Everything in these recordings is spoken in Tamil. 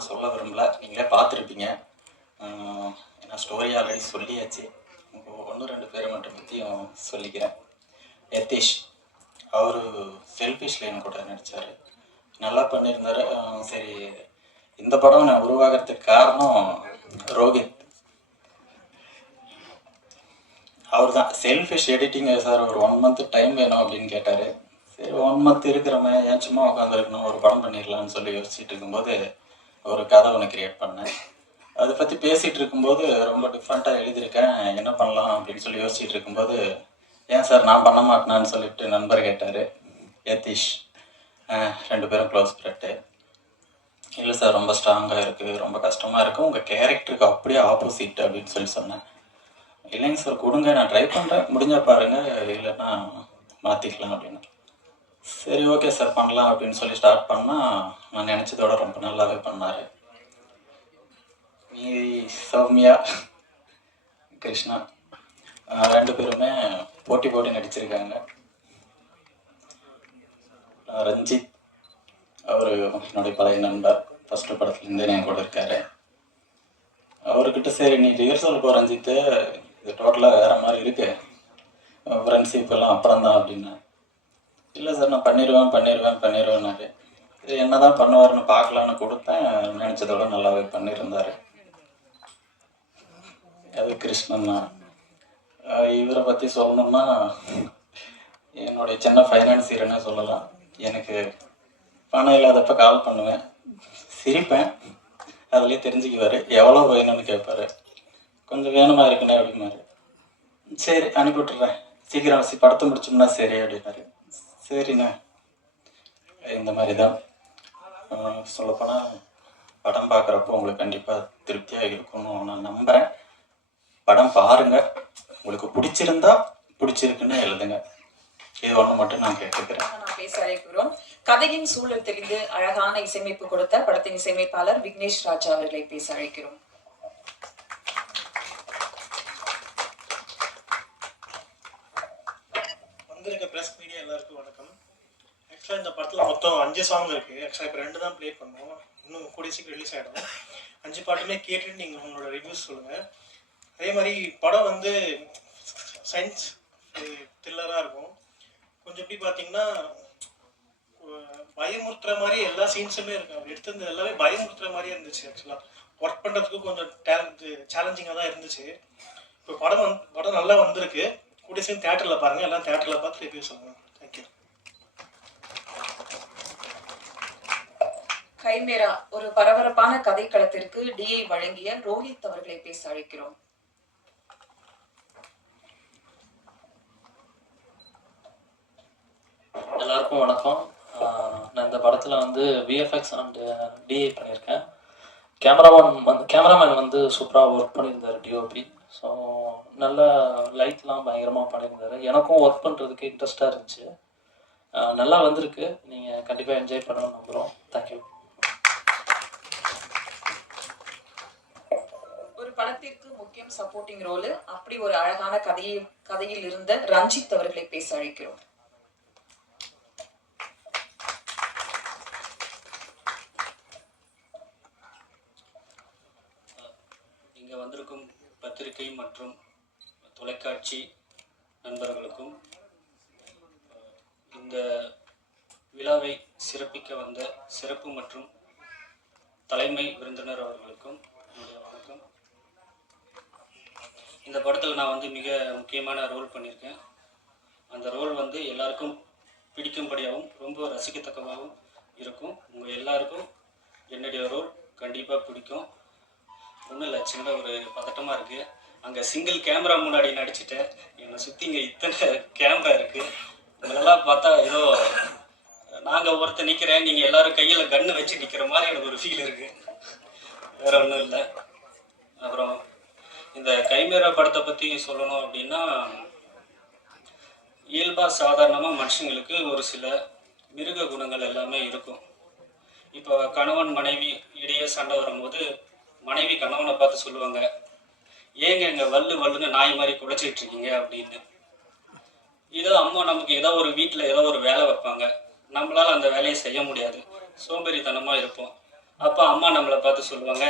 நான் சொல்ல விரும்பல. நீங்களே பார்த்துருப்பீங்க. ஏன்னா ஸ்டோரி ஆல்ரெடி சொல்லியாச்சு. ஒன்று ரெண்டு பேரை மட்டும் பற்றியும் சொல்லிக்கிறேன். யதீஷ் அவர் செல்ஃபிஷ் லைன் கூட நடித்தார் நல்லா பண்ணியிருந்தாரு. சரி இந்த படம் நான் உருவாகிறதுக்கு காரணம் ரோஹித். அவர் தான் செல்ஃபிஷ் எடிட்டிங் சார் ஒரு ஒன் மந்த் டைம் வேணும் அப்படின்னு கேட்டார். சரி ஒன் மந்த் இருக்கிறவன் ஏன் சும்மா உட்காந்துருக்கணும் ஒரு படம் பண்ணிடலாம்னு சொல்லி யோசிச்சுட்டு இருக்கும்போது ஒரு கதை ஒன்று கிரியேட் பண்ணேன். அதை பற்றி பேசிகிட்டு இருக்கும்போது ரொம்ப டிஃப்ரெண்ட்டாக எழுதியிருக்கேன். என்ன பண்ணலாம் அப்படின்னு சொல்லி யோசிச்சுட்டு இருக்கும்போது ஏன் சார் நான் பண்ண மாட்டேனான்னு சொல்லிட்டு நண்பர் கேட்டார். யதீஷ் ரெண்டு பேரும் க்ளோஸ் ஃப்ரெண்டு இல்லை சார் ரொம்ப ஸ்ட்ராங்காக இருக்குது ரொம்ப கஷ்டமாக இருக்குது உங்கள் கேரக்டருக்கு அப்படியே ஆப்போசிட் அப்படின்னு சொல்லி சொன்னேன். இல்லைங்க சார் கொடுங்க நான் ட்ரை பண்ணுறேன் முடிஞ்சால் பாருங்கள் இல்லைன்னா மாற்றிக்கலாம் அப்படின்னு. சரி ஓகே சார் பண்ணலாம் அப்படின்னு சொல்லி ஸ்டார்ட் பண்ணால் நான் நினச்சதோட ரொம்ப நல்லாவே பண்ணார். மீதி சௌமியா கிருஷ்ணா ரெண்டு பேருமே போட்டி போட்டி நடிச்சிருக்காங்க. ரஞ்சித் அவர் என்னுடைய பழைய நண்பர். ஃபஸ்ட்டு படத்துலேருந்தே என் கூட இருக்காரு. அவர்கிட்ட சரி நீ ரிஹர்சல் போ ரஞ்சித்து. இது டோட்டலாக வேறு மாதிரி இருக்குது ஃப்ரெண்ட்ஷிப் எல்லாம் அப்புறம் தான் அப்படின்னா இல்லை சார் நான் பண்ணிடுவேன் பண்ணிடுவேன் பண்ணிடுவேன்னாரு என்ன தான் பண்ணுவாருன்னு பார்க்கலான்னு கொடுத்தேன். நினச்சதோட நல்லாவே பண்ணியிருந்தாரு அது கிருஷ்ணன் தான். இவரை பற்றி சொல்லணும்னா என்னுடைய சின்ன ஃபைனான்சியர்னே சொல்லலாம். எனக்கு பணம் இல்லாதப்ப கால் பண்ணுவேன். சிரிப்பேன். அதுலேயே தெரிஞ்சுக்குவார். எவ்வளோ வேணும்னு கேட்பாரு. கொஞ்சம் வேணுமா இருக்குண்ணே அப்படிமாரு சரி அனுப்பி விட்டுறேன் சீக்கிரம் படத்தை முடிச்சோம்னா சரி அப்படின்னாரு சரிண்ணே. இந்த மாதிரி தான் சொல்லப்போனால் படம் பார்க்குறப்போ உங்களுக்கு கண்டிப்பாக திருப்தியாக இருக்கும்னு நான் நம்புகிறேன் படம் பாருங்க. உங்களுக்கு பிடிச்சிருந்தா பிடிச்சிருக்குன்னு எழுதுங்க. இது ஒன்று மட்டும் நான் கேட்டுக்கிறேன். நான் பேச அழைக்கிறோம் கதையின் சூழல் தெரிந்து அழகான இசையமைப்பு கொடுத்த படத்தின் இசையமைப்பாளர் விக்னேஷ் ராஜா அவர்களை பேச அழைக்கிறோம். வந்திருக்க ப்ரெஸ் மீடியா எல்லாருக்கும் ஆக்சுவலாக இந்த படத்தில் மொத்தம் அஞ்சு சாங் இருக்குது ஆக்சுவலாக இப்போ ரெண்டு தான் ப்ளே பண்ணோம். இன்னும் கூடிய சீக்கிரம் ரிலீஸ் ஆகிடும் அஞ்சு பாட்டுமே கேட்டுட்டு நீங்கள் உங்களோட ரிவ்யூஸ் சொல்லுங்கள் அதே மாதிரி படம் வந்து சயின்ஸ் த்ரில்லராக இருக்கும். கொஞ்சம் எப்படி பார்த்தீங்கன்னா பயமுறுத்துற மாதிரி எல்லா சீன்ஸுமே இருக்கு. அவர் எடுத்திருந்தது எல்லாமே பயமுறுத்துற மாதிரியே இருந்துச்சு ஆக்சுவலாக ஒர்க் பண்ணுறதுக்கு கொஞ்சம் டேலண்ட் சேலஞ்சிங்காக தான் இருந்துச்சு. இப்போ படம் வந்து படம் நல்லா வந்திருக்கு. கூடிய சீன் தேட்டரில் பாருங்கள் எல்லாம் தேட்டரில் பார்த்து ரிவ்யூ சொல்லுங்கள் தேங்க்யூ கைமேரா ஒரு பரபரப்பான கதைக்களத்திற்கு டிஐ வழங்கிய ரோஹித் அவர்களை பேச அழைக்கிறோம். எல்லாருக்கும் வணக்கம். நான் இந்த படத்தில் வந்து விஎஃப்எக்ஸ் அண்டு டிஐ பண்ணியிருக்கேன். கேமராமேன் வந்து கேமராமேன் வந்து சூப்பராக ஒர்க் பண்ணியிருந்தார் டிஓபி ஸோ நல்ல லைட்லாம் பயங்கரமாக பண்ணியிருந்தார். எனக்கும் ஒர்க் பண்ணுறதுக்கு இன்ட்ரெஸ்டாக இருந்துச்சு. நல்லா வந்திருக்கு. நீங்கள் கண்டிப்பாக என்ஜாய் பண்ணணும்னு நம்புகிறோம் தேங்க்யூ ஒரு படத்திற்கு முக்கியம் சப்போர்ட்டிங் ரோல் அப்படி ஒரு அழகான கதையை கதையில் இருந்த ரஞ்சித் அவர்களை பேச அழைக்கிறோம். இங்க வந்திருக்கும் பத்திரிகை மற்றும் தொலைக்காட்சி நண்பர்களுக்கும் இந்த விழாவை சிறப்பிக்க வந்த சிறப்பு மற்றும் தலைமை விருந்தினர் அவர்களுக்கும் என்னுடைய இந்த படத்தில் நான் வந்து மிக முக்கியமான ரோல் பண்ணியிருக்கேன். அந்த ரோல் வந்து எல்லாருக்கும் பிடிக்கும்படியாகவும் ரொம்ப ரசிக்கத்தக்கமாகவும் இருக்கும். உங்கள் எல்லாருக்கும் என்னுடைய ரோல் கண்டிப்பாக பிடிக்கும். ஒன்றும் இல்லை சின்ன ஒரு பதட்டமாக இருக்குது அங்கே சிங்கிள் கேமரா முன்னாடி நடிச்சிட்டேன் என்னை சுற்றி இங்கே இத்தனை கேமரா இருக்குது உங்களெல்லாம் பார்த்தா ஏதோ நாங்கள் ஒருத்தர் நிற்கிறேன் நீங்கள் எல்லாரும் கையில் கன்று வச்சு நிற்கிற மாதிரி எனக்கு ஒரு ஃபீல் இருக்குது வேற ஒன்றும் இல்லை. அப்புறம் இந்த கைமேரா படத்தை பற்றி சொல்லணும் அப்படின்னா இயல்பாக சாதாரணமாக மனுஷங்களுக்கு ஒரு சில மிருக குணங்கள் எல்லாமே இருக்கும். இப்போ கணவன் மனைவி இடையே சண்டை வரும்போது மனைவி கணவனை பார்த்து சொல்லுவாங்க ஏங்க எங்க வல்லு வல்லுன்னு நாய் மாதிரி குடைச்சிட்டு இருக்கீங்க அப்படின்னு. ஏதோ அம்மா நமக்கு ஏதோ ஒரு வீட்டில் ஏதோ ஒரு வேலை வைப்பாங்க. நம்மளால் அந்த வேலையை செய்ய முடியாது. சோம்பேறித்தனமாக இருப்போம். அப்போ அம்மா நம்மளை பார்த்து சொல்லுவாங்க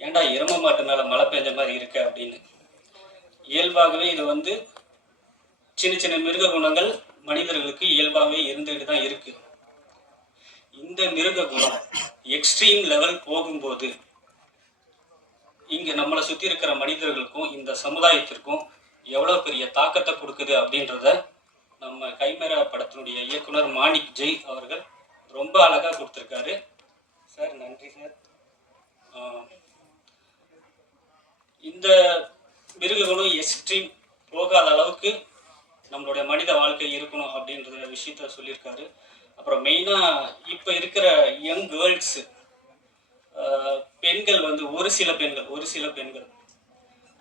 ஏன்டா எரும மாட்டு மேல மழை பெஞ்ச மாதிரி இருக்க அப்படின்னு. இயல்பாகவே இது வந்து சின்ன சின்ன மிருக குணங்கள் மனிதர்களுக்கு இயல்பாகவே இருந்துகிட்டு தான் இருக்கு. இந்த மிருக குணம் எக்ஸ்ட்ரீம் லெவல் போகும்போது இங்க நம்மளை சுத்தி இருக்கிற மனிதர்களுக்கும் இந்த சமுதாயத்திற்கும் எவ்வளவு பெரிய தாக்கத்தை கொடுக்குது அப்படின்றத நம்ம கைமேரா படத்தினுடைய இயக்குனர் மாணிக் ஜெய் அவர்கள் ரொம்ப அழகா கொடுத்துருக்காரு. சார் நன்றி சார். ஆஹ் இந்த மிருகங்களும் எக்ஸ்ட்ரீம் போகாத அளவுக்கு நம்மளுடைய மனித வாழ்க்கை இருக்கணும் அப்படின்ற விஷயத்த சொல்லியிருக்காரு. அப்புறம் மெயினாக இப்போ இருக்கிற யங் கேர்ள்ஸு பெண்கள் வந்து ஒரு சில பெண்கள் ஒரு சில பெண்கள்.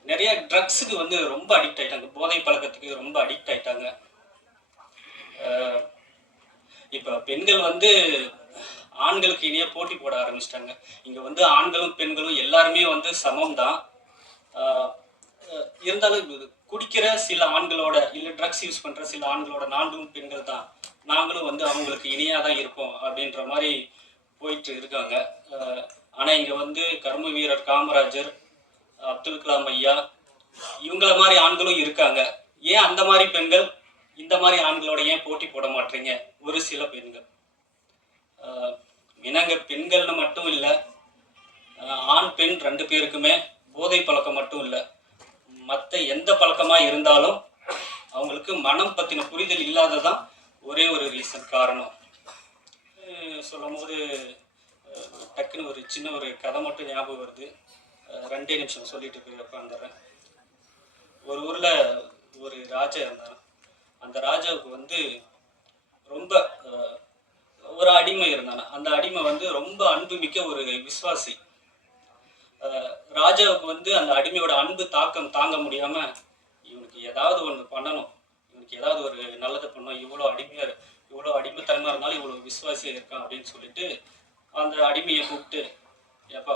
நிறைய ட்ரக்ஸுக்கு வந்து ரொம்ப அடிக்ட் ஆயிட்டாங்க. போதை பழக்கத்துக்கு ரொம்ப அடிக்ட் ஆயிட்டாங்க. இப்போ பெண்கள் வந்து ஆண்களுக்கு இனியே போட்டி போட ஆரம்பிச்சிட்டாங்க. இங்கே வந்து ஆண்களும் பெண்களும் எல்லாருமே வந்து சமம் தான் இருந்தாலும் குடிக்கிற சில ஆண்களோட இல்லை ட்ரக்ஸ் யூஸ் பண்ணுற சில ஆண்களோட நான்கும் பெண்கள் தான். நாங்களும் வந்து அவங்களுக்கு இணையாக தான் இருப்போம் அப்படின்ற மாதிரி போயிட்டு இருக்காங்க. ஆனால் இங்கே வந்து கர்ம வீரர் காமராஜர் அப்துல் கலாம் ஐயா இவங்கள மாதிரி ஆண்களும் இருக்காங்க. ஏன் அந்த மாதிரி பெண்கள்? இந்த மாதிரி ஆண்களோட ஏன் போட்டி போட மாட்டீங்க? ஒரு சில பெண்கள். ஆஹ் இனங்க பெண்கள்னு மட்டும் இல்லை ஆண் பெண் ரெண்டு பேருக்குமே போதை பழக்கம் மட்டும் இல்லை மற்ற எந்த பழக்கமாக இருந்தாலும் அவங்களுக்கு மனம் பற்றின புரிதல் இல்லாததான் ஒரே ஒரு ரீசன் காரணம். சொல்லும் போது டக்குன்னு ஒரு சின்ன ஒரு கதை மட்டும் ஞாபகம் வருது. ரெண்டே நிமிஷம் சொல்லிட்டு போய் உட்காந்துறேன் ஒரு ஊரில் ஒரு ராஜா இருந்தார் அந்த ராஜாவுக்கு வந்து ரொம்ப ஒரு அடிமை இருந்தான் அந்த அடிமை வந்து ரொம்ப அன்புமிக்க ஒரு விசுவாசி. ராஜாவுக்கு வந்து அந்த அடிமையோட அன்பு தாக்கம் தாங்க முடியாம இவனுக்கு ஏதாவது ஒன்று பண்ணணும். இவனுக்கு ஏதாவது ஒரு நல்லது பண்ணணும். இவ்வளோ அடிமையா இவ்வளோ அடிமைத்தனமா இருந்தாலும் இவ்வளோ விசுவாசியா இருக்கான் அப்படின்னு சொல்லிட்டு அந்த அடிமையை கூப்பிட்டு ஏப்பா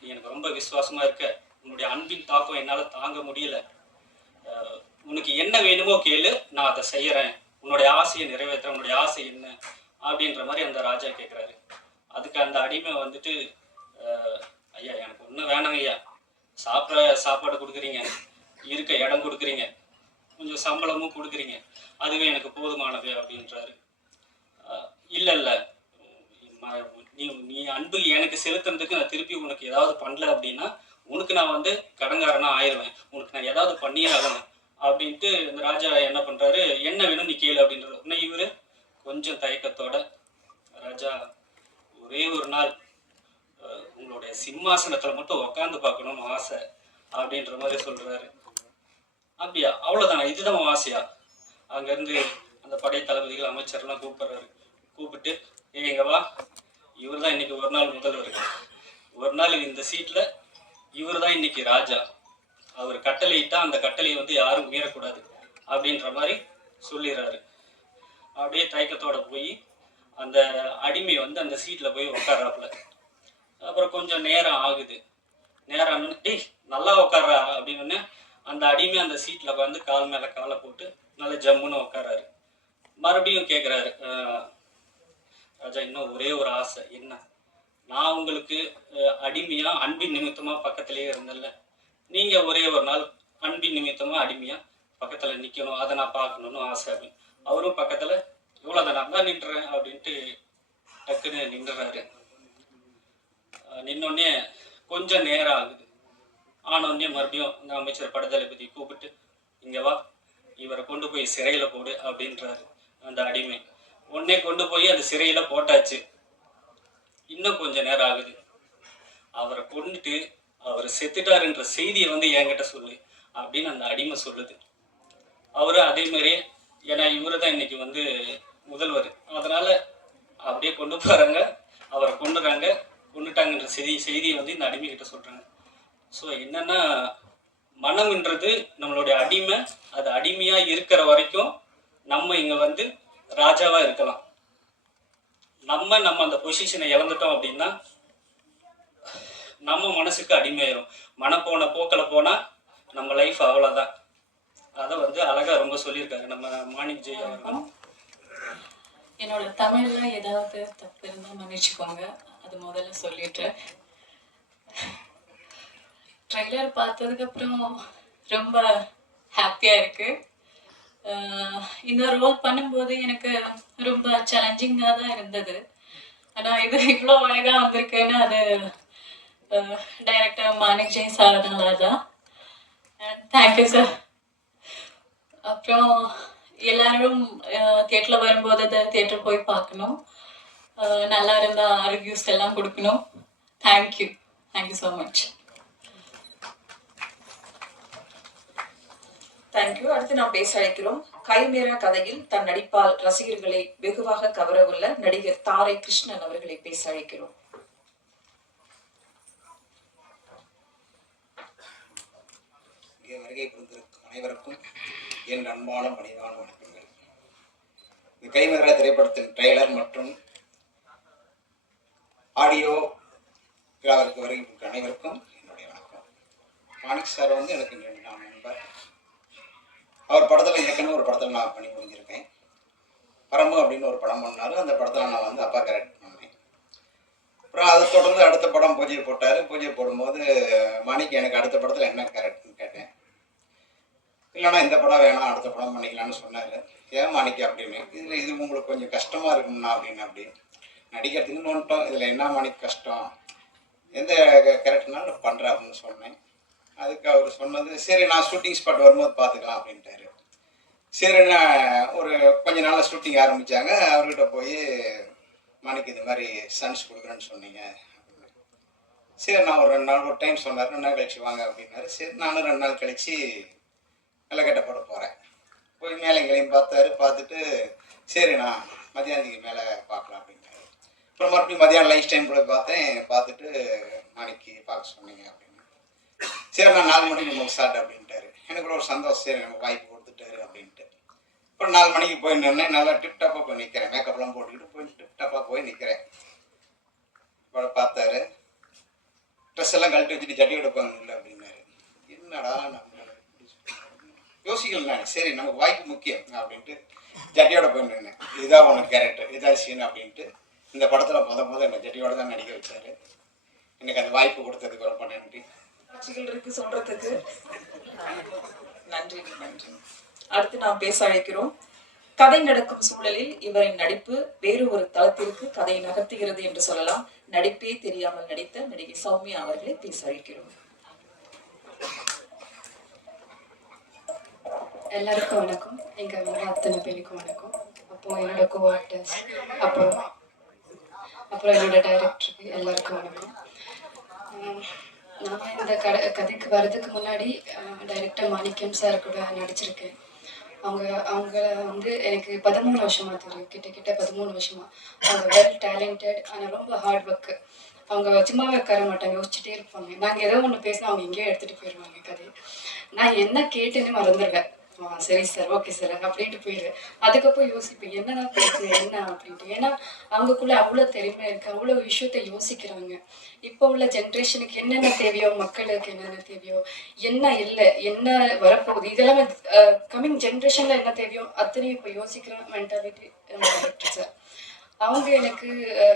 நீ எனக்கு ரொம்ப விசுவாசமா இருக்க. உன்னுடைய அன்பின் தாக்கம் என்னால தாங்க முடியல. உனக்கு என்ன வேணுமோ கேளு. நான் அதை செய்யறேன். உன்னுடைய ஆசையை நிறைவேற்றுறேன். உன்னுடைய ஆசை என்ன? அப்படின்ற மாதிரி அந்த ராஜா கேட்குறாரு அதுக்கு அந்த அடிமை வந்துட்டு ஒன்றும் சாப்பிட்ற சாப்பாடு கொடுக்குறீங்க. இருக்க இடம் கொடுக்குறீங்க. கொஞ்சம் சம்பளமும் கொடுக்குறீங்க. அதுவே எனக்கு போதுமானது அப்படின்றாரு. இல்லை இல்லை. நீ நீ அன்பு எனக்கு செலுத்துறதுக்கு நான் திருப்பி உனக்கு ஏதாவது பண்ணல அப்படின்னா உனக்கு நான் வந்து கடங்காரனா ஆயிடுவேன் உனக்கு நான் ஏதாவது பண்ணியே ஆகணும் அப்படின்ட்டு இந்த ராஜா என்ன பண்ணுறாரு என்ன வேணும் நீ கேளு அப்படின்றது உடனே இவர் கொஞ்சம் தயக்கத்தோட ராஜா ஒரே ஒரு நாள் அஹ், உங்களுடைய சிம்மாசனத்துல மட்டும் உட்காந்து பார்க்கணும்னு ஆசை அப்படின்ற மாதிரி சொல்றாரு. அப்படியா? அவ்வளவுதானா? இதுதான் உன் ஆசையா? அங்கேருந்து அந்த படை தளபதிகள் அமைச்சர்லாம் கூப்பிடுறாரு. கூப்பிட்டு "ஏய், வா. இவர் தான் இன்னைக்கு ஒரு நாள் முதல்வர். ஒரு நாள் இந்த சீட்ல இவர் தான் இன்னைக்கு ராஜா. அவர் கட்டளையிட்டா அந்த கட்டளையை வந்து யாரும் மீறக்கூடாது. அப்படின்ற மாதிரி சொல்லிடுறாரு. அப்படியே தயக்கத்தோட போய் அந்த அடிமை வந்து அந்த சீட்ல போய் உட்கார்றாப்புல. அப்புறம் கொஞ்சம் நேரம் ஆகுது. நேரம் டேய் நல்லா உட்கார்றா அப்படின்னு அந்த அடிமை அந்த சீட்டில் வந்து கால் மேலே காலை போட்டு நல்லா ஜம்முன்னு உட்காராரு மறுபடியும் கேட்குறாரு ராஜா இன்னும் ஒரே ஒரு ஆசை. என்ன? நான் உங்களுக்கு அஹ், அடிமையா அன்பின் நிமித்தமா பக்கத்திலேயே இருந்தேன்ல. நீங்க ஒரே ஒரு நாள் அன்பின் நிமித்தமா அடிமையா பக்கத்துல நிக்கணும். அதை நான் பார்க்கணும்னு ஆசை அப்படின்னு. அவரும் பக்கத்துல இவ்வளோதான் நான் தான் நின்றுறேன் அப்படின்ட்டு டக்குன்னு நின்றுறாரு. நின்னோடனே கொஞ்சம் நேரம் ஆகுது ஆனோடனே மறுபடியும் இந்த அமைச்சர் படதளபதி கூப்பிட்டு இங்கே வா இவரை கொண்டு போய் சிறையில் போடு அப்படின்றாரு அந்த அடிமை. உடனே கொண்டு போய் அந்த சிறையில் போட்டாச்சு. இன்னும் கொஞ்ச நேரம் ஆகுது. அவரை கொண்டுட்டு அவர் செத்துட்டாருன்ற செய்தியை வந்து என்கிட்ட சொல்லு அப்படின்னு அந்த அடிமை சொல்லுது. அவரும் அதே மாதிரியே ஏன்னா இவரு தான் இன்னைக்கு வந்து முதல்வர். அதனால அப்படியே கொண்டு போறாங்க அவரை கொண்டுறாங்க கொண்டுட்டாங்கன்ற செய்தி செய்தியை வந்து இந்த அடிமை கிட்ட ஸோ என்னென்னா மனம்ன்றது நம்மளுடைய அடிமை அது அடிமையாக இருக்கிற வரைக்கும் நம்ம இங்கே வந்து ராஜாவாக இருக்கலாம். நம்ம நம்ம அந்த பொசிஷனை இழந்துட்டோம் அப்படின்னா நம்ம மனசுக்கு அடிமையாயிரும். மனம் போன போக்கில் போனால் நம்ம லைஃப் அவ்வளோதான் அதை வந்து அழகாக ரொம்ப சொல்லியிருக்காரு நம்ம மாணிக் ஜெய் அவர்கள். என்னோட தமிழ்ல ஏதாவது தப்பு இருந்தால் மன்னிச்சுக்கோங்க. அது முதல்ல சொல்லிட்டு. ட்ரெய்லர் பார்த்ததுக்கப்புறம் ரொம்ப ஹாப்பியா இருக்கு. இந்த ரோல் பண்ணும்போது எனக்கு ரொம்ப சேலஞ்சிங்காக தான் இருந்தது. ஆனால் இது இவ்வளோ அழகா வந்திருக்குன்னு அது டைரக்டர் மாணிக் ஜெயின் சார்னால தான். தேங்க்யூ சார் அப்புறம் எல்லாரும் தியேட்டரில் வரும்போது அதை தியேட்டர் போய் பார்க்கணும். நல்லா இருந்தா ரிவ்யூஸ் எல்லாம் கொடுக்கணும். Thank you thank you so much thank you அடுத்து நாம் பேச அழைக்கிறோம். கைமேரா கதையில் தன் நடிப்பால் ரசிகர்களை வெகுவாக கவரவுள்ள நடிகர் தாரை கிருஷ்ணன் அவர்களை பேச அழைக்கிறோம். வருகை புரிந்திருக்கும் அனைவருக்கும் என் அன்பான பணிவான வணக்கங்கள். இந்த கைமகர திரைப்படத்தின் ட்ரெய்லர் மற்றும் ஆடியோ விழாவிற்கு வருகை அனைவருக்கும் என்னுடைய வணக்கம். மாணிக் சார் வந்து எனக்கு ரெண்டு நாள் நண்பர். அவர் படத்தில் ஏற்கனவே ஒரு படத்தில் நான் பண்ணி முடிஞ்சிருக்கேன். பரம்பு அப்படின்னு ஒரு படம் பண்ணார். அந்த படத்தில் நான் வந்து அப்பா கேரக்டர் பண்ணேன். அப்புறம் அதை தொடர்ந்து அடுத்த படம் பூஜையை போட்டார். பூஜையை போடும்போது மாணிக் எனக்கு அடுத்த படத்தில் என்ன கரெக்ட்னு கேட்டேன். இல்லைண்ணா இந்த படம் வேணாம் அடுத்த படம் பண்ணிக்கலாம்னு சொன்னார். ஏன் மாணிக்க அப்படின்னு இதில் இது உங்களுக்கு கொஞ்சம் கஷ்டமாக இருக்கும்னா அப்படின்னு அப்படின்னு நடிக்கிறதுக்குன்னு நோண்டோம் இதில் என்ன மணி கஷ்டம்? எந்த கேரக்டர்னாலும் பண்ணுறேன் அப்படின்னு சொன்னேன். அதுக்கு அவர் சொன்னது சரி நான் ஷூட்டிங் ஸ்பாட் வரும்போது பார்த்துக்கலாம் அப்படின்ட்டாரு. சரிண்ணா ஒரு கொஞ்ச நாளில் ஷூட்டிங் ஆரம்பித்தாங்க அவர்கிட்ட போய் மணிக்கு இது மாதிரி சன்ஸ் கொடுக்குறேன்னு சொன்னீங்க. அப்படின்னு. சரி நான் ஒரு ரெண்டு நாள் ஒரு டைம் சொன்னார். ரெண்டு நாள் கழிச்சு வாங்க அப்படின்னாரு. சரி நானும் ரெண்டு நாள் கழிச்சு நல்ல கெட்ட போட போகிறேன் போய் மேலே எங்களையும் பார்த்தாரு. பார்த்துட்டு சரிண்ணா மதியானத்துக்கு மேலே பார்க்கலாம் அப்படின்னு அப்புறம் மறுபடியும் மதியானம் லைஃப் டைம் கூட பார்த்தேன். பார்த்துட்டு நாளைக்கு பார்க்க சொன்னீங்க அப்படின்னு. சரி நான் நாலு மணிக்கு உங்களுக்கு ஸ்டார்ட் அப்படின்ட்டாரு. எனக்கு ஒரு சந்தோஷம். சரி எனக்கு வாய்ப்பு கொடுத்துட்டாரு அப்படின்ட்டு. அப்புறம் நாலு மணிக்கு போய் நின்னேன் நல்லா டிப்டாப்பாக போய் நிற்கிறேன் மேக்கப்லாம் போட்டுக்கிட்டு போய் டிப்டாப்பாக போய் நிற்கிறேன் அப்புறம் பார்த்தாரு ட்ரெஸ் எல்லாம் கழட்டி வச்சுட்டு ஜட்டி எடுப்பாங்க இல்லை அப்படின்னாரு. என்னடா நம்ம யோசிக்கல நான். சரி நமக்கு வாய்ப்பு முக்கியம் அப்படின்ட்டு ஜட்டியோட போய் நின்னேன். இதுதான் உனக்கு கேரக்டர் இதான் சீன் அப்படின்ட்டு இந்த படத்தில் முத முத என்னை ஜட்டியோட தான் நடிக்க வச்சாரு. எனக்கு அந்த வாய்ப்பு கொடுத்ததுக்கு ரொம்ப நன்றி. காட்சிகள் இருக்கு சொல்றதுக்கு. நன்றி நன்றி. அடுத்து நாம் பேச அழைக்கிறோம். கதை நடக்கும் சூழலில் இவரின் நடிப்பு வேறு ஒரு தளத்திற்கு கதையை நகர்த்துகிறது என்று சொல்லலாம். நடிப்பே தெரியாமல் நடித்த நடிகை சௌமியா அவர்களை பேச அழைக்கிறோம். எல்லாருக்கும் வணக்கம். எங்க அத்தனை பேருக்கும் வணக்கம். அப்போ என்னோட கோ ஆர்டிஸ்ட் அப்புறம் அப்புறம் என்னோட டைரக்டருக்கு எல்லாருக்கும் வணக்கம். நான் இந்த கட கதைக்கு வர்றதுக்கு முன்னாடி டைரக்டர் மாணிக்கம் சார் கூட நடிச்சிருக்கேன். அவங்க அவங்கள வந்து எனக்கு பதிமூணு வருஷமா தெரியும். கிட்ட கிட்ட பதிமூணு வருஷமா. அவங்க வெல் டேலண்டட் ஆனால் ரொம்ப ஹார்ட் ஒர்க்கு அவங்க சும்மாவே உட்கார மாட்டாங்க யோசிச்சுட்டே இருப்பாங்க. நாங்கள் ஏதோ ஒன்று பேசினா அவங்க எங்கேயோ எடுத்துகிட்டு போயிடுவாங்க கதை நான் என்ன கேட்டுன்னு மறந்துடுவேன் சரி சார் ஓகே சார் அப்படின்ட்டு போயிடுவேன் அதுக்கப்புறம் யோசிப்பேன் என்னடா பேசுனேன் என்ன அப்படின்ட்டு. ஏன்னா அவங்களுக்குள்ள அவ்வளோ திறமை இருக்கு அவ்வளோ விஷயத்த யோசிக்கிறாங்க. இப்போ உள்ள ஜென்ரேஷனுக்கு என்னென்ன தேவையோ மக்களுக்கு என்னென்ன தேவையோ என்ன இல்லை என்ன வரப்போகுது இதெல்லாம் கம்மிங் ஜென்ரேஷனில் என்ன தேவையோ அத்தனையும் இப்போ யோசிக்கிற மென்டாலிட்டி சார் அவங்க எனக்கு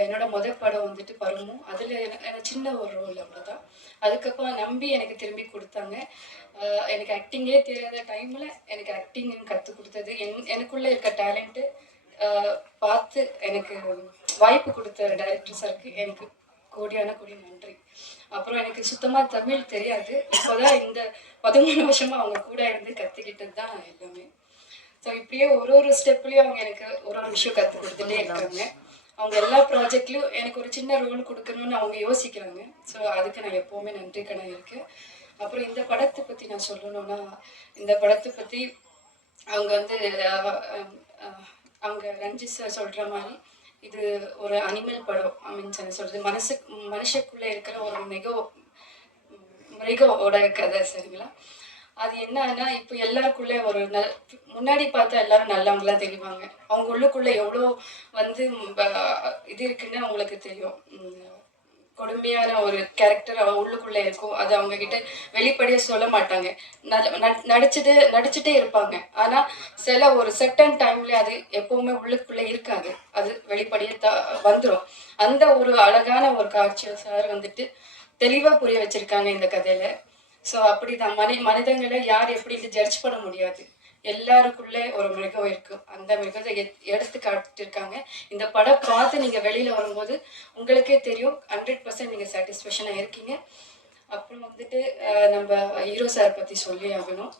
என்னோட முத படம் வந்துட்டு பருமும் அதில் எனக்கு சின்ன ஒரு ரோல் அவ்வளோதான் அதுக்கப்புறம் நம்பி எனக்கு திரும்பி கொடுத்தாங்க. எனக்கு ஆக்டிங்கே தெரியாத டைமில் எனக்கு ஆக்டிங் கற்றுக் கொடுத்தது. என் எனக்குள்ளே இருக்க டேலண்ட்டு பார்த்து எனக்கு வாய்ப்பு கொடுத்த டைரக்டர் சாருக்கு எனக்கு கோடியான கோடி நன்றி. அப்புறம் எனக்கு சுத்தமாக தமிழ் தெரியாது. இப்போதான் இந்த பதிமூணு வருஷமாக அவங்க கூட இருந்து கற்றுக்கிட்டது தான் எல்லாமே. ஸோ இப்படியே ஒரு ஒரு ஸ்டெப்லேயும் அவங்க எனக்கு ஒரு ஒரு விஷயம் கற்றுக் கொடுத்துட்டே இருக்காங்க. அவங்க எல்லா ப்ராஜெக்ட்லையும் எனக்கு ஒரு சின்ன ரோல் கொடுக்கணும்னு அவங்க யோசிக்கிறாங்க. ஸோ அதுக்கு நான் எப்போவுமே நன்றி கடன் இருக்கேன் அப்புறம் இந்த படத்தை பற்றி நான் சொல்லணும்னா இந்த படத்தை பற்றி அவங்க வந்து அவங்க ரஞ்சித் சார் சொல்கிற மாதிரி இது ஒரு அனிமல் படம் ஐ மீன்ஸ் என்ன சொல்கிறது மனசு மனுஷக்குள்ளே இருக்கிற ஒரு மிக மிருகோட கதை சரிங்களா? அது என்னன்னா இப்போ எல்லாருக்குள்ளே ஒரு நல் முன்னாடி பார்த்தா எல்லாரும் நல்லவங்களா தெரிவாங்க. அவங்க உள்ளுக்குள்ளே எவ்வளோ வந்து இது இருக்குன்னு அவங்களுக்கு தெரியும். கொடுமையான ஒரு கேரக்டர் அவ இருக்கும். அது அவங்க கிட்ட வெளிப்படையே சொல்ல மாட்டாங்க. நடிச்சுட்டு நடிச்சுட்டே இருப்பாங்க. ஆனால் சில ஒரு செட்டன் டைம்ல அது எப்பவுமே உள்ளுக்குள்ளே இருக்காது. அது வெளிப்படையே த வந்துடும் அந்த ஒரு அழகான ஒரு காட்சியை சார் வந்துட்டு தெளிவாக புரிய வச்சிருக்காங்க இந்த கதையில. ஸோ அப்படிதான். மனி மனிதங்களை யார் எப்படி ஜட்ஜ் பண்ண முடியாது? எல்லாருக்குள்ளே ஒரு மிருகம் இருக்கும் அந்த மிருகத்தை எத்- எடுத்து காட்டிருக்காங்க இந்த படம் பார்த்து நீங்கள் வெளியில் வரும்போது உங்களுக்கே தெரியும். ஹண்ட்ரட் பர்சன்ட் நீங்கள் சாட்டிஸ்ஃபேக்ஷனாக இருக்கீங்க. அப்புறம் வந்துட்டு நம்ம ஹீரோ சார் பற்றி சொல்லி ஆகணும்.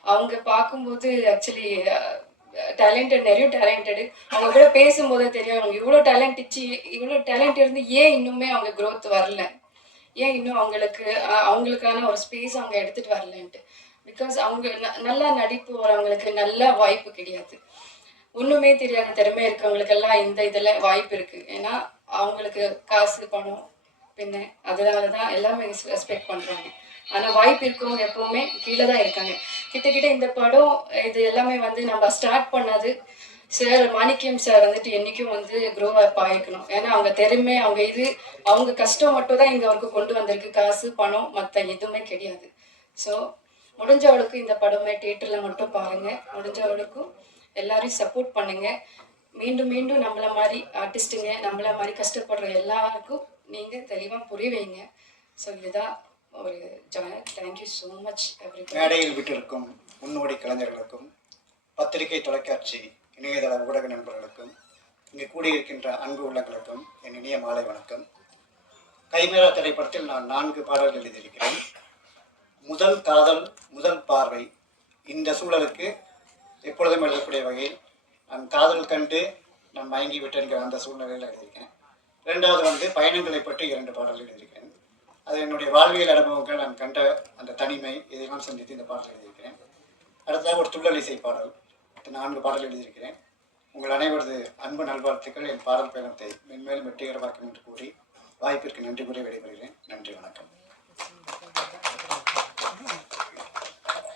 அவங்க பார்க்கும்போது ஆக்சுவலி டேலண்டட் நிறைய டேலண்டடு அவங்க கூட பேசும்போதே தெரியும். அவங்க இவ்வளோ டேலண்ட் இச்சு இவ்வளோ டேலண்ட் இருந்து ஏன் இன்னுமே அவங்க க்ரோத் வரல? ஏன் இன்னும் அவங்களுக்கு அவங்களுக்கான ஒரு ஸ்பேஸ் அவங்க எடுத்துட்டு வரலன்ட்டு. பிகாஸ் அவங்க ந- நல்லா நடிப்பு வரவங்களுக்கு நல்ல வாய்ப்பு கிடையாது. ஒன்றுமே தெரியாத திறமை இருக்கவங்களுக்கெல்லாம் இந்த இதில் வாய்ப்பு இருக்குது ஏன்னா அவங்களுக்கு காசு பணம் பின்ன அதனால தான் எல்லாமே ரெஸ்பெக்ட் பண்ணுறாங்க ஆனால் வாய்ப்பு இருக்கவங்க எப்போவுமே கீழே தான் இருக்காங்க. கிட்டக்கிட்ட இந்த படம் இது எல்லாமே வந்து நம்ம ஸ்டார்ட் பண்ணது சார் மாணிக்கியம் சார் வந்துட்டு என்றைக்கும் வந்து க்ரோ அப் ஆயிருக்கணும். ஏன்னா அவங்க திறமை அவங்க இது அவங்க கஷ்டம் மட்டும் தான் இங்கே அவருக்கு கொண்டு வந்திருக்கு. காசு பணம் மற்ற எதுவுமே கிடையாது. ஸோ முடிஞ்சவளுக்கும் இந்த படமே தியேட்டர்ல மட்டும் பாருங்கள் முடிஞ்சவளுக்கும் எல்லாரையும் சப்போர்ட் பண்ணுங்கள் மீண்டும் மீண்டும் நம்மள மாதிரி ஆர்டிஸ்ட்டுங்க நம்மள மாதிரி கஷ்டப்படுற எல்லாருக்கும் நீங்கள் தெளிவாக புரிய வைங்க. ஸோ இதுதான் ஒரு ஜாயின் தேங்க்யூ ஸோ மச் மேடையில் விட்டிருக்கும் முன்னோடி கலைஞர்களுக்கும் பத்திரிகை தொலைக்காட்சி இணையதள ஊடக நண்பர்களுக்கும் இங்கு கூடியிருக்கின்ற அன்பு உள்ளங்களுக்கும் என் இனிய மாலை வணக்கம். கைமேரா திரைப்படத்தில் நான் நான்கு பாடல்கள் எழுதியிருக்கிறேன். முதல் காதல் முதல் பார்வை. இந்த சூழலுக்கு எப்பொழுதும் எழுதக்கூடிய வகையில் நான் காதல் கண்டு நான் மயங்கி விட்டேங்கிற அந்த சூழ்நிலையில் எழுதியிருக்கேன். ரெண்டாவது வந்து பயணங்களை பற்றி இரண்டு பாடல்கள் எழுதியிருக்கேன் அது என்னுடைய வாழ்வியல் அனுபவங்கள் நான் கண்ட அந்த தனிமை இதையெல்லாம் சந்தித்து இந்த பாடல் எழுதியிருக்கிறேன். அடுத்ததாக ஒரு துள்ளல் இசை பாடல். நான்கு பாடல் எழுதியிருக்கிறேன். உங்கள் அனைவரது அன்பு நல்வாழ்த்துக்கள். என் பாடல் பயணத்தை மென்மேலும் வெற்றிகரமாக்கும் என்று கூறி வாய்ப்பிற்கு நன்றி கூறி விடைபெறுகிறேன். நன்றி வணக்கம்.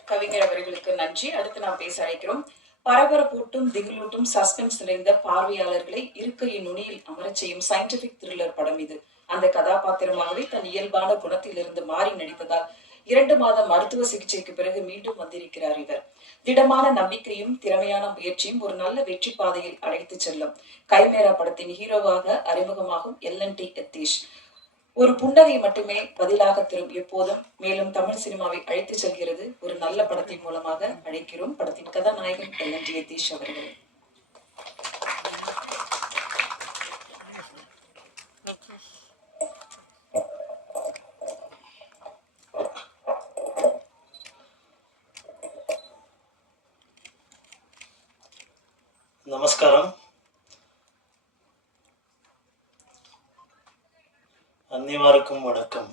கவிஞர் அவர்களுக்கு நன்றி. அடுத்து நாம் பேச அழைக்கிறோம். பரபரப்பூட்டும் திகிலூட்டும் சஸ்பென்ஸ் நிறைந்த பார்வையாளர்களை இருக்கையின் நுனியில் அமரச் செய்யும் சயின்டிபிக் த்ரில்லர் படம் இது. அந்த கதாபாத்திரமாகவே தன் இயல்பான குணத்திலிருந்து மாறி நடித்ததால் இரண்டு மாதம் மருத்துவ சிகிச்சைக்கு பிறகு மீண்டும் வந்திருக்கிறார் இவர். திடமான நம்பிக்கையும் திறமையான முயற்சியும் ஒரு நல்ல வெற்றி பாதையில் அழைத்துச் செல்லும். கைமேரா படத்தின் ஹீரோவாக அறிமுகமாகும் எல் டி எத்தீஷ். ஒரு புன்னகை மட்டுமே பதிலாக தரும் எப்போதும். மேலும் தமிழ் சினிமாவை அழைத்துச் செல்கிறது. ஒரு நல்ல படத்தின் மூலமாக அழைக்கிறோம். படத்தின் கதாநாயகன் எல் டி யதீஷ் அவர்கள். ನಮಸ್ಕಾರ அனைவருக்கும் வணக்கம்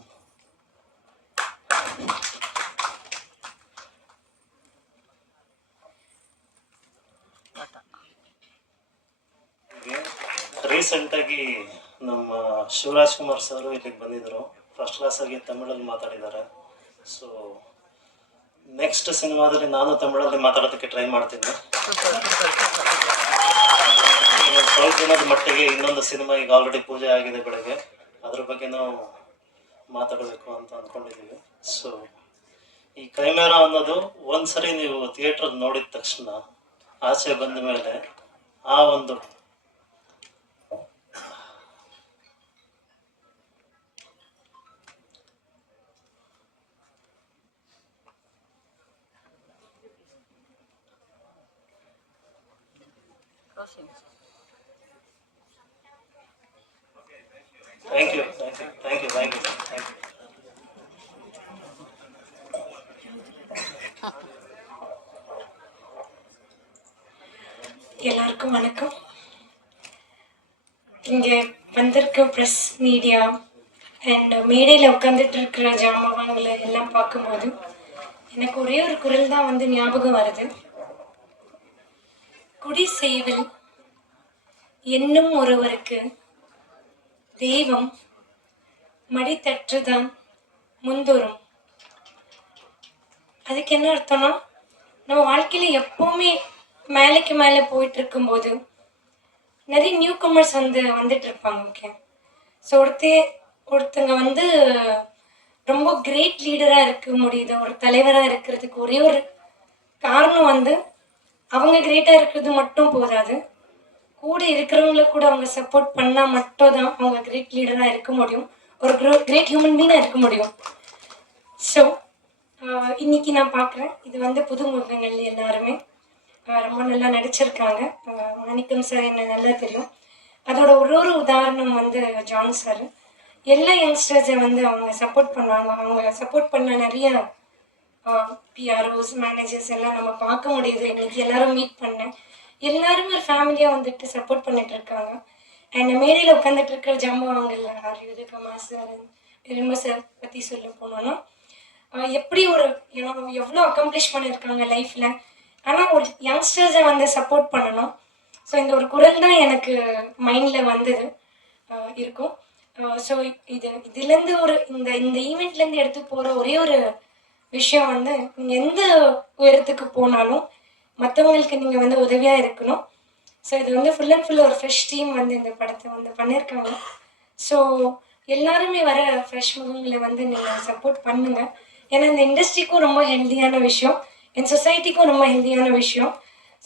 ರೀಸೆಂಟಾಗಿ ನಮ್ಮ ಶಿವರಾಜ್ ಕುಮಾರ್ ಸರ್ ಇಲ್ಲಿಗೆ ಬಂದಿದ್ರು ಫಸ್ಟ್ ಕ್ಲಾಸ್ ಆಗಿ ತಮಿಳಲ್ಲಿ ಮಾತಾಡಿದ್ದಾರೆ. ಸೊ ನೆಕ್ಸ್ಟ್ ಸಿನಿಮಾದಲ್ಲಿ ನಾನು ತಮಿಳಲ್ಲಿ ಮಾತಾಡೋದಕ್ಕೆ ಟ್ರೈ ಮಾಡ್ತೀನಿ. ಸ್ವಲ್ಪ ದಿನದ ಮಟ್ಟಿಗೆ ಇನ್ನೊಂದು ಸಿನಿಮಾ ಈಗ ಆಲ್ರೆಡಿ ಪೂಜೆ ಆಗಿದೆ ಬೆಳಗ್ಗೆ. ಅದ್ರ ಬಗ್ಗೆ ನಾವು ಮಾತಾಡಬೇಕು ಅಂತ ಅಂದ್ಕೊಂಡಿದ್ದೀವಿ ಸೊ ಈ ಕೈಮೇರಾ ಅನ್ನೋದು ಒಂದ್ಸರಿ ನೀವು ಥಿಯೇಟ್ರಲ್ಲಿ ನೋಡಿದ ತಕ್ಷಣ ಆಸೆ ಬಂದ ಮೇಲೆ ಆ ಒಂದು எல்லாருக்கும் வணக்கம். இங்கே வந்திருக்க ப்ரெஸ் மீடியா அண்ட் மேடையில் உட்காந்துட்டு இருக்கிற ஜாமான்களை எல்லாம் பார்க்கும்போது எனக்கு ஒரே ஒரு குரல் தான் வந்து ஞாபகம் வருது. குடி செய்வில் என்னும் ஒருவருக்கு தெய்வம் மடித்தற்றுதான் முந்தொரும். அதுக்கு என்ன அர்த்தம்னா நம்ம வாழ்க்கையில் எப்போவுமே மேலைக்கு மேலே போயிட்டு இருக்கும்போது நிறைய நியூ கமர்ஸ் வந்து வந்துட்டு இருப்பாங்க ஓகே ஸோ ஒருத்தே ஒருத்தங்க வந்து ரொம்ப கிரேட் லீடராக இருக்க முடியுது ஒரு தலைவராக இருக்கிறதுக்கு ஒரே ஒரு காரணம் வந்து அவங்க கிரேட்டாக இருக்கிறது மட்டும் போதாது. கூட இருக்கிறவங்கள கூட அவங்க சப்போர்ட் பண்ணால் மட்டும் தான் அவங்க கிரேட் லீடராக இருக்க முடியும். ஒரு கிரேட் ஹியூமன் பீனாக இருக்க முடியும். ஸோ இன்னைக்கு நான் பார்க்குறேன். இது வந்து புதுமுகங்கள் எல்லாருமே. ரொம்ப நல்லா நடிச்சிருக்காங்க. மணிக்கம் மாணிக்கம் சார் என்ன நல்லா தெரியும். அதோட ஒரு ஒரு உதாரணம் வந்து ஜான் சார் எல்லா யங்ஸ்டர்ஸை வந்து அவங்க சப்போர்ட் பண்ணுவாங்க. அவங்க சப்போர்ட் பண்ண நிறைய பிஆர்ஓஸ் மேனேஜர்ஸ் எல்லாம் நம்ம பார்க்க முடியுது. இன்னைக்கு எல்லாரும் மீட் பண்ணேன் எல்லாருமே ஒரு ஃபேமிலியாக வந்துட்டு சப்போர்ட் பண்ணிட்டு இருக்காங்க. அண்ட் மேடையில் உட்காந்துட்டு இருக்கிற ஜாம்பவாங்கல்ல ஆரியுது கமா சார் பெருமை சார் பற்றி சொல்ல போனோம்னா எப்படி ஒரு எவ்வளோ அக்கம்ப்ளிஷ் பண்ணியிருக்காங்க லைஃப்பில் ஆனால் ஒரு யங்ஸ்டர்ஸை வந்து சப்போர்ட் பண்ணணும். ஸோ இந்த ஒரு குரல் தான் எனக்கு மைண்டில் வந்தது. இருக்கும். ஸோ இது இதுலேருந்து ஒரு இந்த இந்த ஈவெண்ட்லேருந்து எடுத்து போகிற ஒரே ஒரு விஷயம் வந்து நீங்கள் எந்த உயரத்துக்கு போனாலும் மற்றவங்களுக்கு நீங்கள் வந்து உதவியாக இருக்கணும். ஸோ இது வந்து ஃபுல் அண்ட் ஃபுல் ஒரு ஃப்ரெஷ் டீம் வந்து இந்த படத்தை வந்து பண்ணியிருக்காங்க. ஸோ எல்லாருமே வர ஃப்ரெஷ் முகங்களை வந்து நீங்கள் சப்போர்ட் பண்ணுங்கள் ஏன்னா இந்த இண்டஸ்ட்ரிக்கும் ரொம்ப ஹெல்த்தியான விஷயம். என் சொசைட்டிக்கும் ரொம்ப ஹெல்த்தியான விஷயம்.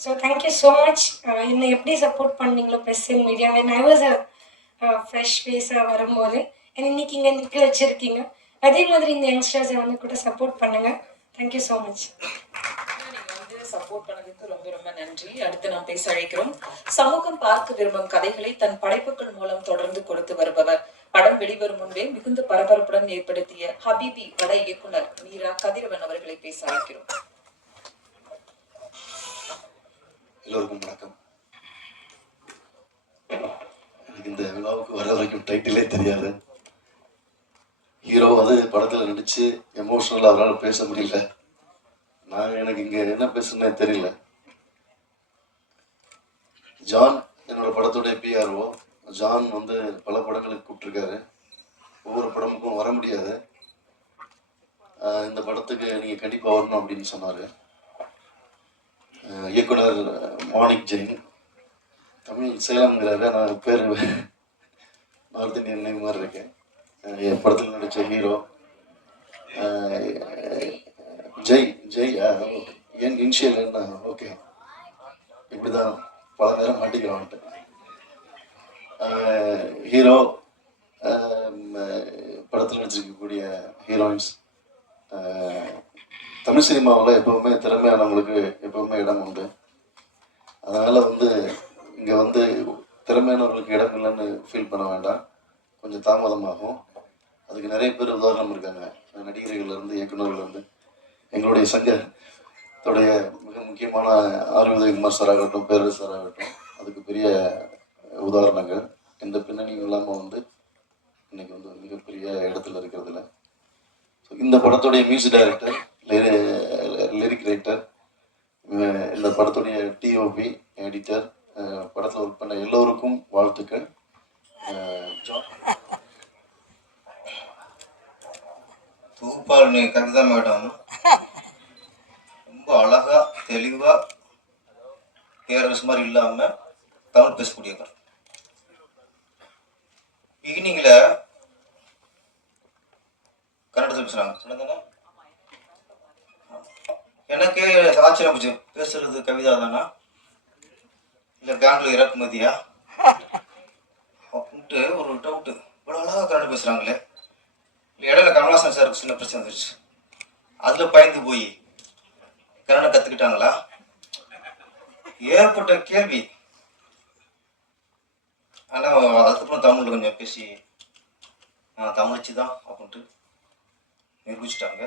ஸோ தேங்க்யூ ஸோ மச் என்னை எப்படி சப்போர்ட் பண்ணீங்களோ press and media when I was a fresh ஃபேஸாக வரும்போது. என்னை இன்னைக்கு இங்கே நிற்க வச்சுருக்கீங்க. அதே மாதிரி இந்த யங்ஸ்டர்ஸை வந்து கூட சப்போர்ட் பண்ணுங்கள் தேங்க்யூ ஸோ மச் வந்து சப்போர்ட் பண்ணதுக்கு ரொம்ப ரொம்ப நன்றி அடுத்து நாம் பேச அழைக்கிறோம் சமூகம் பார்க்க விரும்பும் கதைகளை தன் படைப்புகள் மூலம் தொடர்ந்து கொடுத்து வருபவர் படம் வெளிவரும் முன்பே மிகுந்த பரபரப்புடன் ஏற்படுத்திய ஹபீபி பட இயக்குனர் மீரா கதிரவன் அவர்களை பேச அழைக்கிறோம். எல்லோருக்கும் வணக்கம். எனக்கு இந்த விழாவுக்கு வர வரைக்கும் டைட்டிலே தெரியாது. ஹீரோ வந்து படத்தில் நடிச்சு எமோஷனலாக அவரால் பேச முடியல. நான் எனக்கு இங்கே என்ன பேசுனே தெரியல. ஜான் என்னோட படத்துடைய பிஆர்ஓ ஜான் வந்து பல படங்களுக்கு கூப்பிட்டுருக்காரு. ஒவ்வொரு படமுக்கும் வர முடியாது. இந்த படத்துக்கு நீங்கள் கண்டிப்பாக வரணும் அப்படின்னு சொன்னார். இயக்குனர் மாணிக் ஜெயின். தமிழ் சேலம்ங்கிறாரு நான் பேர் நார்த் இந்தியன் நேம் மாதிரி இருக்கேன் என் படத்தில் நடித்த ஹீரோ ஜெய் ஜெய் என் இனிஷியல் என்ன? ஓகே. இப்படி தான் பல நேரம் மாட்டிக்கிறோன்ட்டு ஹீரோ படத்தில் நடிச்சிருக்கக்கூடிய ஹீரோயின்ஸ் தமிழ் சினிமாவில் எப்பவுமே திறமையானவங்களுக்கு எப்பவுமே இடம் உண்டு. அதனால் வந்து இங்கே வந்து திறமையானவர்களுக்கு இடம் இல்லைன்னு ஃபீல் பண்ண வேண்டாம். கொஞ்சம் தாமதமாகும். அதுக்கு நிறைய பேர் உதாரணம் இருக்காங்க. நடிகர்கள்லேருந்து இயக்குநர்கள்லேருந்து எங்களுடைய சங்கத்துடைய மிக முக்கியமான ஆர்வதை குமார் சார் ஆகட்டும் பேரரசர் ஆகட்டும் அதுக்கு பெரிய உதாரணங்கள். எந்த பின்னணியும் இல்லாமல் வந்து இன்னைக்கு வந்து மிகப்பெரிய இடத்துல இருக்கிறதுல ஸோ இந்த படத்துடைய மியூசிக் டைரக்டர் லிரிக் ரைட்டர் இந்த படத்துடைய டிஓபி எடிட்டர் படத்தில் ஒர்க் பண்ண எல்லோருக்கும் வாழ்த்துக்கள். அஹ் நீ கவிதா மேடம். ரொம்ப அழகா தெளிவா பேரரசு மாதிரி இல்லாம தமிழ் பேசக்கூடியவர். ஈவினிங்ல கன்னடத்தில் பேசுறாங்க. சொன்னதானே? எனக்கே ஆச்சரியம் போச்சு பேசுறது கவிதா தானா? இல்லை பேங்க்ல இறக்குமதியா? அப்படின்ட்டு ஒரு டவுட்டு இவ்வளோ அழகா கன்னடம் பேசுறாங்களே. இடையில கமலாசன் சாருக்கு சின்ன பிரச்சனை வந்துருச்சு. அதில் பயந்து போய். கன்னடம் கத்துக்கிட்டாங்களா? ஏற்பட்ட கேள்வி. ஆனால் அதுக்கப்புறம் தமிழில் கொஞ்சம் பேசி நான் தமிழ்ச்சி தான் அப்படின்ட்டு நிரூபிச்சிட்டாங்க.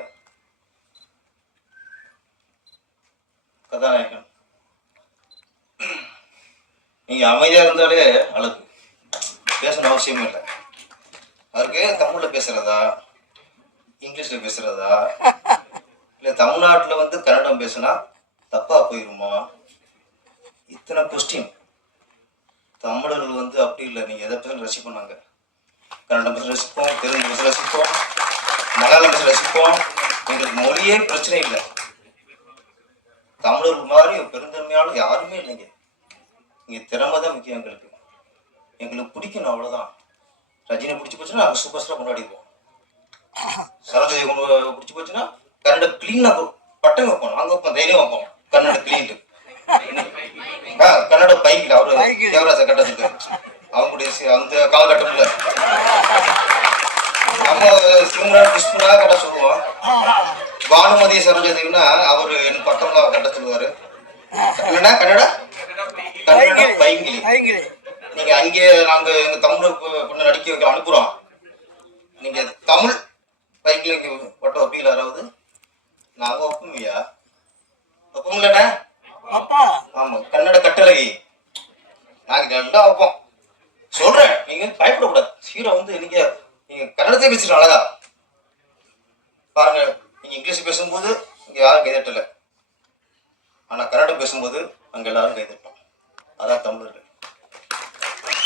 கதாநாயகன். நீங்கள் அமைதியாக இருந்தாலே அழகு. பேசணும் அவசியமே இல்லை. அவருக்கு தமிழில் பேசுகிறதா இங்கிலீஷில் பேசுகிறதா இல்லை தமிழ்நாட்டில் வந்து கன்னடம் பேசினா தப்பாக போயிருமா? இத்தனை கொஸ்டின் தமிழர்கள் வந்து அப்படி இல்லை. நீங்கள் எதை பற்றி ரசிப்போம் நாங்க கன்னட பேச ரசிப்போம் தெலுங்கு பற்றி ரசிப்போம் மலையாளம் பற்றி ரசிப்போம். எங்களுக்கு மொழியே பிரச்சனை இல்லை. தமிழர்கள் மாதிரி பெருந்தன்மையால் பெருந்தன்மையாலும் யாருமே இல்லைங்க. இங்கே திறமை தான் முக்கியம் எங்களுக்கு. எங்களுக்கு பிடிக்கணும் அவ்வளோதான் ரஜினி பிடிச்சி போச்சுன்னா நாங்கள் சூப்பர் ஸ்டார் கொண்டாடிடுவோம். சரோஜாவை பிடிச்சி போச்சுன்னா கன்னட நாங்கள் பட்டம் வைப்போம். நாங்கள் வைப்போம் தைரியம் வைப்போம். கன்னட க்ளீன் கன்னட பைக்கில் அவர் தேவராஜ கட்டத்துக்கு அவங்களுடைய அந்த காலகட்டத்தில் நம்ம சிவங்கரா கிருஷ்ணா கட்ட சொல்லுவோம். பானுமதி சரோஜதேவினா அவர் எனக்கு பட்டம் கட்ட சொல்லுவாரு. என்னடா கன்னடா? கன்னட பைங்கிலி நீங்க அங்கே நாங்க எங்க தமிழ் பொண்ணு நடிக்க வைக்க அனுப்புறோம். நீங்க தமிழ் பைக்கில் பட்டம் வைப்பீங்களா யாராவது நாங்க வைப்போம்யா அப்பா. ஆமா கன்னட கட்டளை. நாங்க கண்டா வைப்போம். சொல்றேன் நீங்க பயப்படக்கூடாது. சீரா வந்து நீங்க நீங்க கன்னடத்தை பேசுற அழகா. பாருங்க நீங்க இங்கிலீஷ் பேசும்போது இங்க யாரும் கைதட்டல. ஆனா கன்னடம் பேசும்போது அங்க எல்லாரும் கைதட்டோம் அதான் தமிழர்கள்.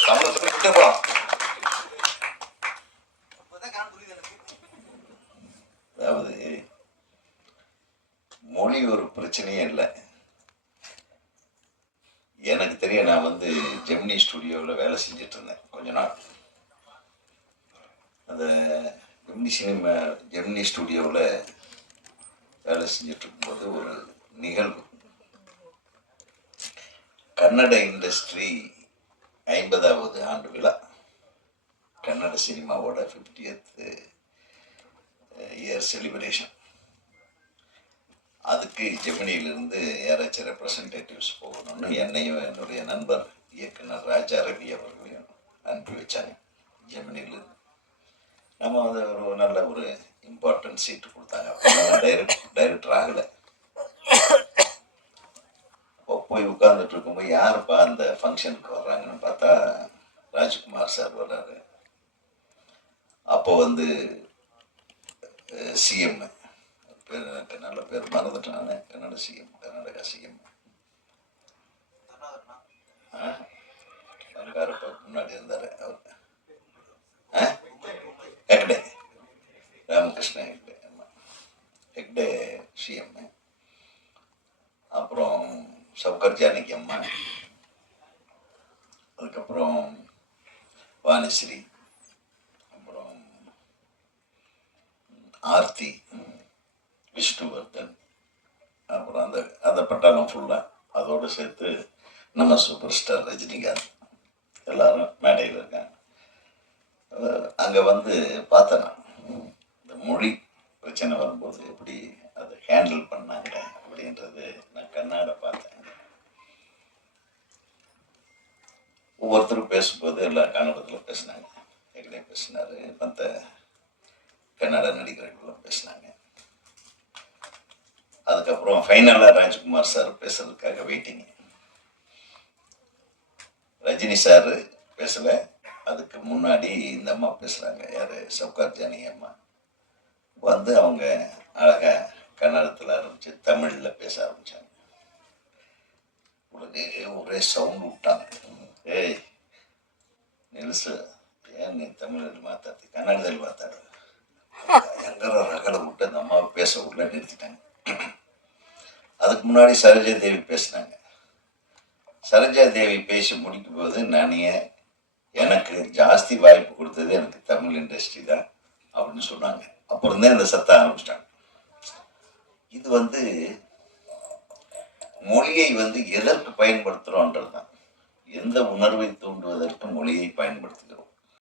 தமிழை சொல்லி போலாம். அதாவது மொழி ஒரு பிரச்சனையே இல்லை. எனக்கு தெரியும் நான் வந்து ஜெமினி ஸ்டுடியோவில் வேலை செஞ்சுட்டு இருந்தேன் கொஞ்ச நாள். அந்த ஜெமினி சினிமா ஜெமினி ஸ்டுடியோவில் வேலை செஞ்சுட்டு இருக்கும்போது ஒரு நிகழ்வு. கன்னட இண்டஸ்ட்ரி ஐம்பதாவது ஆண்டு விழா. கன்னட சினிமாவோட ஃபிஃப்டியத் இயர் செலிப்ரேஷன் அதுக்கு ஜெமினியிலிருந்து யாராச்சும் ரெப்ரசன்டேட்டிவ்ஸ் போகணும்னு என்னையும் என்னுடைய நண்பர் இயக்குனர் ராஜா ரவி அவர்களையும் அனுப்பி வச்சாங்க ஜெமினியிலிருந்து நம்ம வந்து ஒரு நல்ல ஒரு இம்பார்ட்டன்ட் சீட்டு கொடுத்தாங்க. டைரக்ட் டைரக்டர் ஆகலை. அப்போ போய் உட்கார்ந்துட்டு இருக்கும்போது யாருப்பா அந்த ஃபங்க்ஷனுக்கு வர்றாங்கன்னு பார்த்தா ராஜ்குமார் சார் வர்றாரு. அப்போ வந்து சிஎம் பேர் எனக்கு நல்ல பேர் மறந்துட்டேன். நான் கன்னட சிஎம் கர்நாடகா சிஎம் பங்காரப்ப முன்னாடி இருந்தார் அவர். ஆ? ஹெக்டே. ராமகிருஷ்ண ஹெக்டே ஆமாம் ஹெக்டே சிஎம் அப்புறம் சவுகர் ஜானகி அம்மா அதுக்கப்புறம் வாணிஸ்ரீ அப்புறம் ஆர்த்தி விஷ்ணுவர்தன் அப்புறம் அந்த அந்த பட்டாளம் ஃபுல்லாக அதோடு சேர்த்து நம்ம சூப்பர் எல்லாரும் மேடையில் இருக்காங்க. அங்கே வந்து பார்த்தேன் இந்த மொழி பிரச்சனை வரும்போது எப்படி அதை ஹேண்டில் பண்ணாங்க அப்படின்றது நான் கண்ணாட பார்த்தேன். ஒவ்வொருத்தரும் பேசும்போது எல்லா கன்னடத்தில் பேசினாங்க. எங்களே பேசினாரு. மற்ற கன்னட நடிகர்களும் பேசினாங்க. அதுக்கப்புறம் ஃபைனலாக ராஜ்குமார் சார் பேசுறதுக்காக வெயிட்டிங் ரஜினி சார் பேசலை. அதுக்கு முன்னாடி இந்த அம்மா பேசுகிறாங்க யார்? சப்கார் ஜானகி அம்மா. வந்து அவங்க அழகாக கன்னடத்தில் ஆரம்பித்து தமிழில் பேச ஆரம்பித்தாங்க உடனே ஒரே சவுண்ட் விட்டாங்க. ஏய் நெல்சு ஏன் நீ தமிழில் மாத்தாது? கன்னடத்தில் மாத்தாடு எங்கிற ரகலை விட்டு அந்த அம்மாவை பேச உள்ள நிறுத்திட்டாங்க. அதுக்கு முன்னாடி சரோஜா தேவி பேசினாங்க. சரோஜா தேவி பேசி முடிக்கும் போது நானே எனக்கு ஜாஸ்தி வாய்ப்பு கொடுத்தது எனக்கு தமிழ் இண்டஸ்ட்ரி தான் அப்படின்னு சொன்னாங்க. அப்புறம் தான் இந்த சத்தம் ஆரம்பிச்சிட்டாங்க. இது வந்து மொழியை வந்து எதற்கு பயன்படுத்துகிறோன்றது தான் எந்த உணர்வை தூண்டுவதற்கு மொழியை பயன்படுத்துகிறோம்?